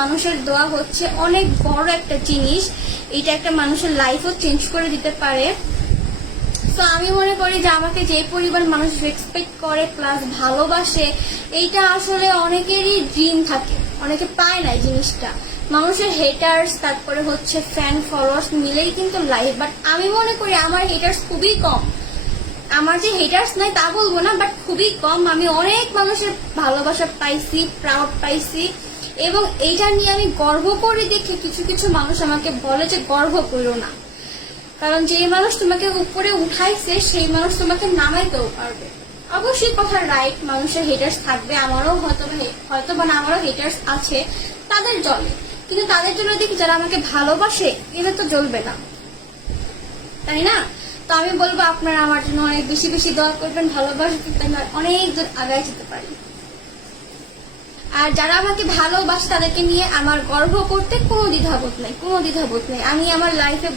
মানুষের দোয়া হচ্ছে অনেক বড় একটা জিনিস, এটা একটা মানুষের লাইফও চেঞ্জ করে দিতে পারে। তো আমি মনে করি যে আমাকে যে পরিমাণ মানুষ রেসপেক্ট করে প্লাস ভালোবাসে, এইটা আসলে অনেকেরই ড্রিম থাকে, অনেকে পায় না এই জিনিসটা। মানুষের হেটার্স, তারপরে হচ্ছে ফ্যান ফলোয়ার্স মিলেই কিন্তু লাইফ। বাট আমি মনে করি আমার হেটার্স খুবই কম। আমার যে হেটার্স নাই তা বলবো না, বাট খুবই কম। আমি অনেক মানুষের ভালোবাসা পাইছি, প্রাউড পাইছি, এবং এইটা নিয়ে আমি গর্ব করি দেখে কিছু কিছু মানুষ আমাকে বলে যে গর্ব করো না, কারণ যে মানুষ তোমাকে উপরে উঠাইছে সেই মানুষ তোমাকে নামাইতেও পারবে। অবশ্যই কথা রাইট, মানুষের হেটার্স থাকবে, আমারও হয়তো বা আমারও হেটার্স আছে, তাদের জ্বলে, কিন্তু তাদের জন্য দেখি যারা আমাকে ভালোবাসে এদের তো জ্বলবে না, তাই না? তো আমি বলবো আপনারা আমার জন্য অনেক বেশি বেশি দোয়া করবেন, ভালোবাসবেন, তাই না অনেক দূর আগায় যেতে পারি। আর যারা আমাকে ভালোবাসে তাদেরকে নিয়ে আমার গর্ব করতে কোনো দ্বিধাবোধ নাই। আমি আমার লাইফেও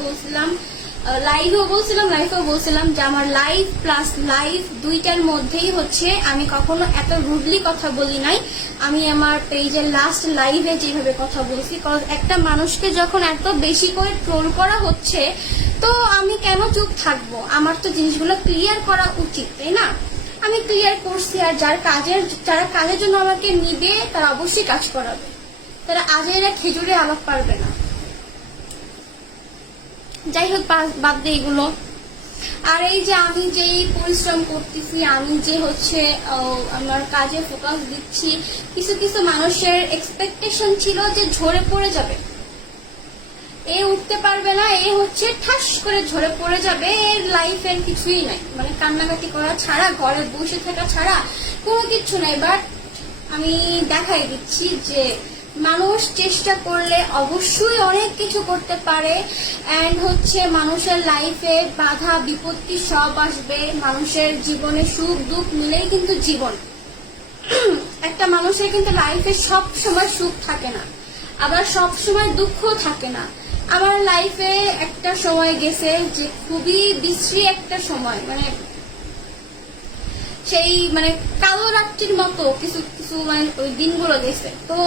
বলছিলাম যে আমার লাইফ প্লাস লাইফ দুইটার মধ্যেই হচ্ছে আমি কখনো এত রুডলি কথা বলি নাই। আমি আমার পেজের লাস্ট লাইভে যেভাবে কথা বলছি, কারণ একটা মানুষকে যখন এত বেশি করে ট্রোল করা হচ্ছে তো আমি কেন চুপ থাকবো? আমার তো জিনিসগুলো ক্লিয়ার করা উচিত, তাই না? আমি ক্লিয়ার করছি। আর যারা কাজের জন্য আমাকে নিবে তারা অবশ্যই কাজ করাবে, তারা আজেরা খেজুরে আলাপ পারবে না। যাই হোক, বাদ দিয়ে এগুলো। আর এই যে আমি যে পরিশ্রম করতেছি, আমি যে হচ্ছে আমার কাজে ফোকাস দিচ্ছি, কিছু কিছু মানুষের এক্সপেকটেশন ছিল যে ঝরে পড়ে যাবে, এ উঠতে পারবে না, এ হচ্ছে ঠাস করে ঝরে পড়ে যাবে, এর লাইফের কিছুই নাই, মানে কান্নাকাটি করা ছাড়া, ঘরে বসে থাকা ছাড়া কোনো কিছু নাই। বাট আমি দেখাই দিচ্ছি যে মানুষ চেষ্টা করলে অবশ্যই অনেক কিছু করতে পারে। অ্যান্ড হচ্ছে মানুষের লাইফে বাধা বিপত্তি সব আসবে, মানুষের জীবনে সুখ দুঃখ মিলেই কিন্তু জীবন। একটা মানুষের কিন্তু লাইফে সব সময় সুখ থাকে না, আবার সব সময় দুঃখ থাকে না। আমার লাইফে একটা সময় গেছে যে খুবই বিশ্রী একটা সময়, মানে সেই কালো রাত্রির মতো কিছু কিছু ওই দিনগুলো গেছে। তো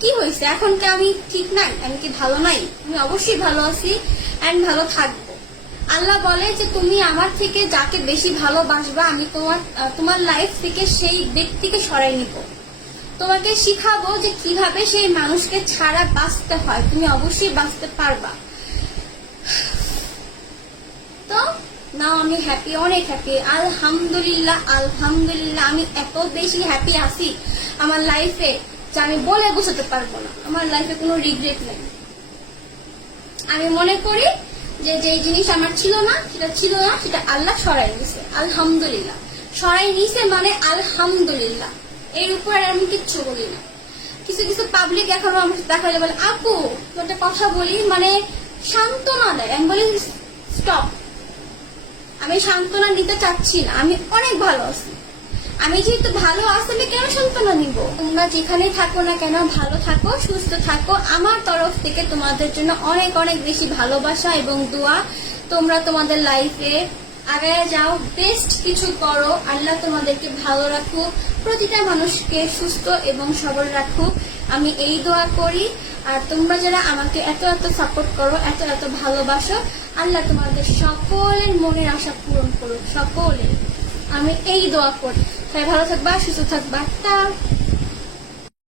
কি হয়েছে? এখন কি আমি ঠিক নাই? আমি কি ভালো নাই? আমি অবশ্যই ভালো আছি এন্ড ভালো থাকবো। আল্লাহ বলে যে তুমি আমার থেকে যাকে বেশি ভালোবাসবা আমি তোমার লাইফ থেকে সেই ব্যক্তিকে সরাই নিব, তোমাকে শিখাবো যে কিভাবে সেই মানুষকে ছাড়া বাঁচতে হয়, তুমি অবশ্যই বাঁচতে পারবা। তো নাও আমি হ্যাপি, অনেক হ্যাপি, আলহামদুলিল্লাহ। আমি এত বেশি হ্যাপি আছি আমার লাইফে যে আমি বলে বোঝাতে পারবো না। আমার লাইফে কোনো রিগ্রেট নেই। আমি মনে করি যে যেই জিনিস আমার ছিল না সেটা আল্লাহ সরাই নিছে, আলহামদুলিল্লাহ। সরাই নিছে মানে আলহামদুলিল্লাহ, এর উপর আমি কিচ্ছু বলি না। কিছু কিছু পাবলিক এখনো আমার দেখা যায় বলে আপু একটা কথা বলি, সান্ত্বনা দেয়। আমি বলি স্টপ, আমি সান্ত্বনা নিতে চাচ্ছি না, আমি অনেক ভালো আছি। আমি যেহেতু ভালো আছি আমি কেন সান্ত্বনা নিব? তোমরা যেখানেই থাকো না কেন ভালো থাকো, সুস্থ থাকো। আমার তরফ থেকে তোমাদের জন্য অনেক অনেক বেশি ভালোবাসা এবং দোয়া। তোমরা তোমাদের লাইফে আগায় যাও, বেস্ট কিছু করো। আল্লাহ তোমাদেরকে ভালো রাখুক, প্রতিটা মানুষকে সুস্থ এবং সবল রাখুক, আমি এই দোয়া করি। আর তোমরা যারা আমাকে এত এত সাপোর্ট করো, এত এত ভালোবাসো, আল্লাহ তোমাদের সকলের মনের আশা পূরণ করুক, সকলের। আমি এই দোয়া করি। সবাই ভালো থাকবা, সুস্থ থাকবা।